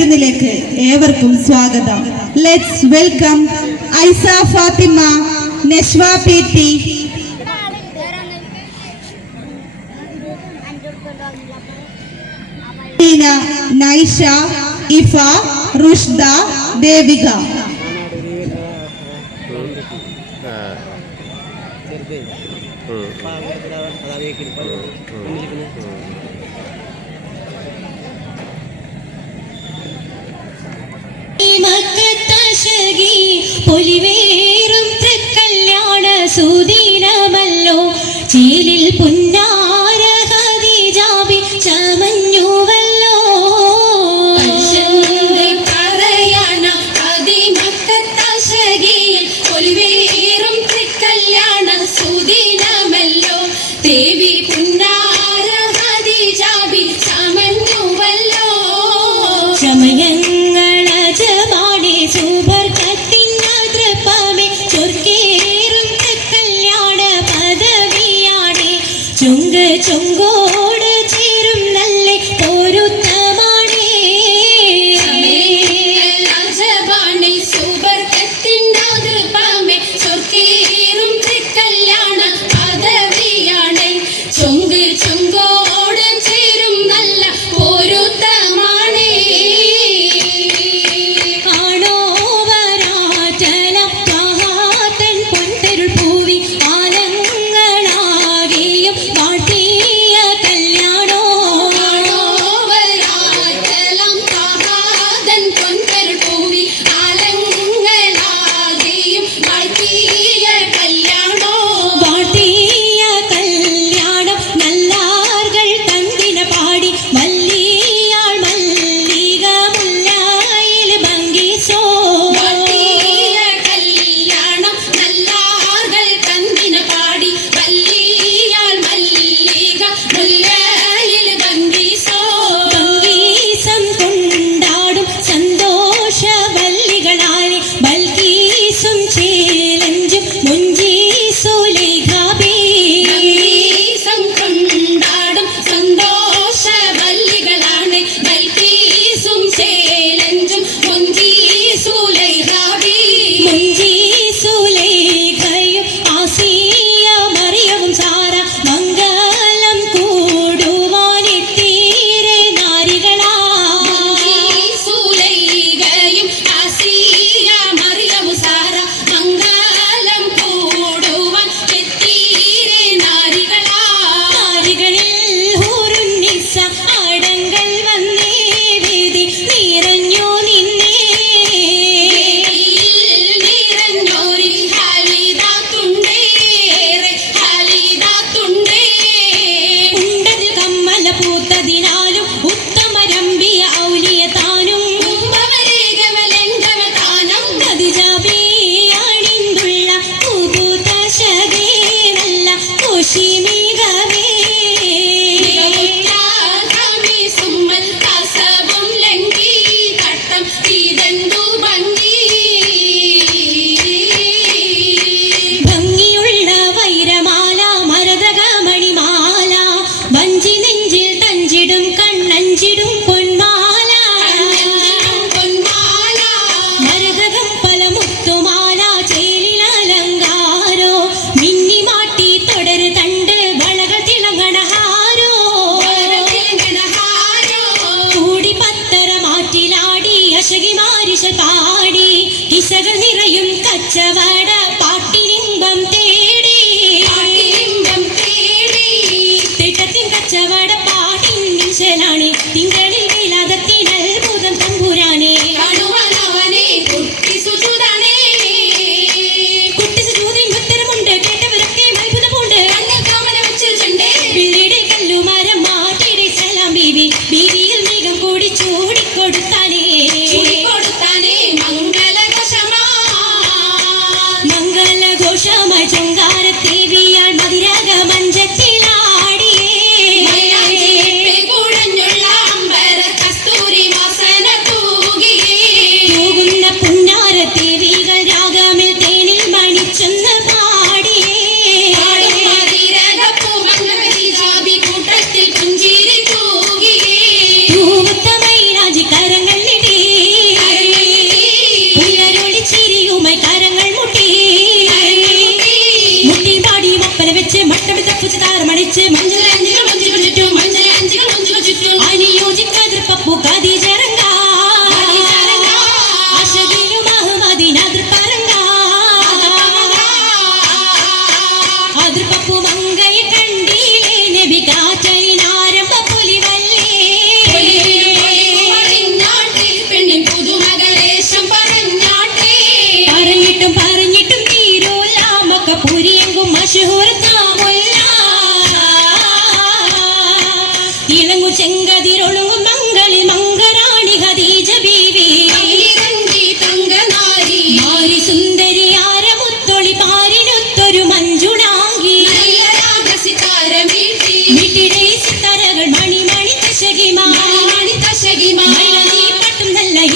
വിരുന്നിലേക്ക് ഏവർക്കും സ്വാഗതം. Let's welcome Aisa Fathima, Nashwa PT, Naisha, Ifa, Rushda, Devika. പൊലിവേറും തൃക്കല്യാണ സുദിനമല്ലോ, ചീലിൽ പുന്നാര ഖദീജാബി ചമഞ്ഞുവല്ലോ. പറയാന അതിമക്കത്തശകിയിൽ പൊലിവേറും തൃക്കല്യാണ സുദിനമല്ലോ, ദേവി പുന്നാര ഖദീജാബി ചമഞ്ഞുവല്ലോ. ചമയങ്ങളജമാണേ സുബർക്കത്തിനതൃപ്പമേ, ചൊർക്കേറും തൃക്കല്യാണ പദവിയാണേ. ചുങ്ക് ചുങ്കോട് ചേരും നല്ല പൊരുത്തമാണേ. ചമയങ്ങളജമാണേ സുബർക്കത്തിനതൃപ്പമേ, ചൊർക്കേറും തൃക്കല്യാണ പദവിയാണേ. ചുങ്ക് ചുങ്കോട് ചേരും നല്ല പൊരുത്തമാണേ. പാടി കിസകൾ നിറയും കച്ചവട പാട്ടിനിമ്പം തേടി, തിട്ടത്തിൻ കച്ചവട പാട്ടിൻ വിശലാണ് തിങ്കളിൽ വേലാതത്തിനൽ ഭൂതം തമ്പുരാനെ. കുട്ടി സുജൂതിൻ ഉത്തരമുണ്ട്, കേട്ടവരൊക്കെ അത്ഭുതമുണ്ട്. പിള്ളിയുടെ കല്ലുമരം മാറ്റിയുടെ സലാം ബീവി, ബീവിയിൽ മേഘം കൂടി ചൂടിക്കൊടുത്താനേ. മംഗളഘോഷമായി ചുങ്കാരത്തേവിയാൾ മതിരക മഞ്ചത്തിലാടിയേ. തൂകുന്ന പുന്നാരത്തേവികൾ രാഗമിൽ തേനിൽ മണിച്ചെന്ന് പാടിയേ. തൂവുത്ത മൈലാജി കരങ്ങളിൽ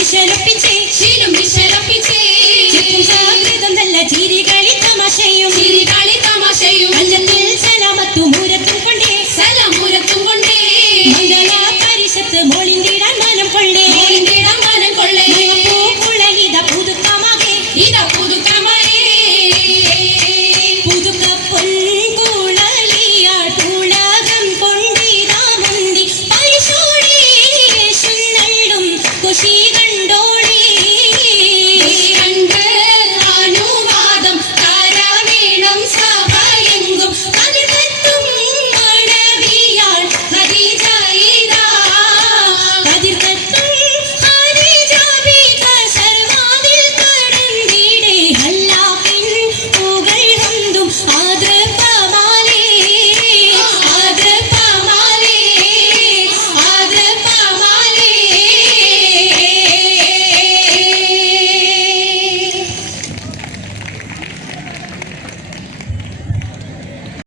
വിശലൊപ്പിച്ചേ ചുറ്റും സാകൃതം നല്ല ചിരികളി തമാശയും കഞ്ചത്തിൽ സലാമത്തും മൂരത്തും കൊണ്ടേ മംഗള പരിഷത്ത് മോളിന്തിടാൻ മാനം കൊള്ളേ പൂക്കുഴലിത പുതുക്കമാകെ പുതുക്ക പൊൻകുഴലിയാൾ പുളകം കൊണ്ടിതാ മുന്തി പരിശോടി യേശുന്നള്ളും കുശി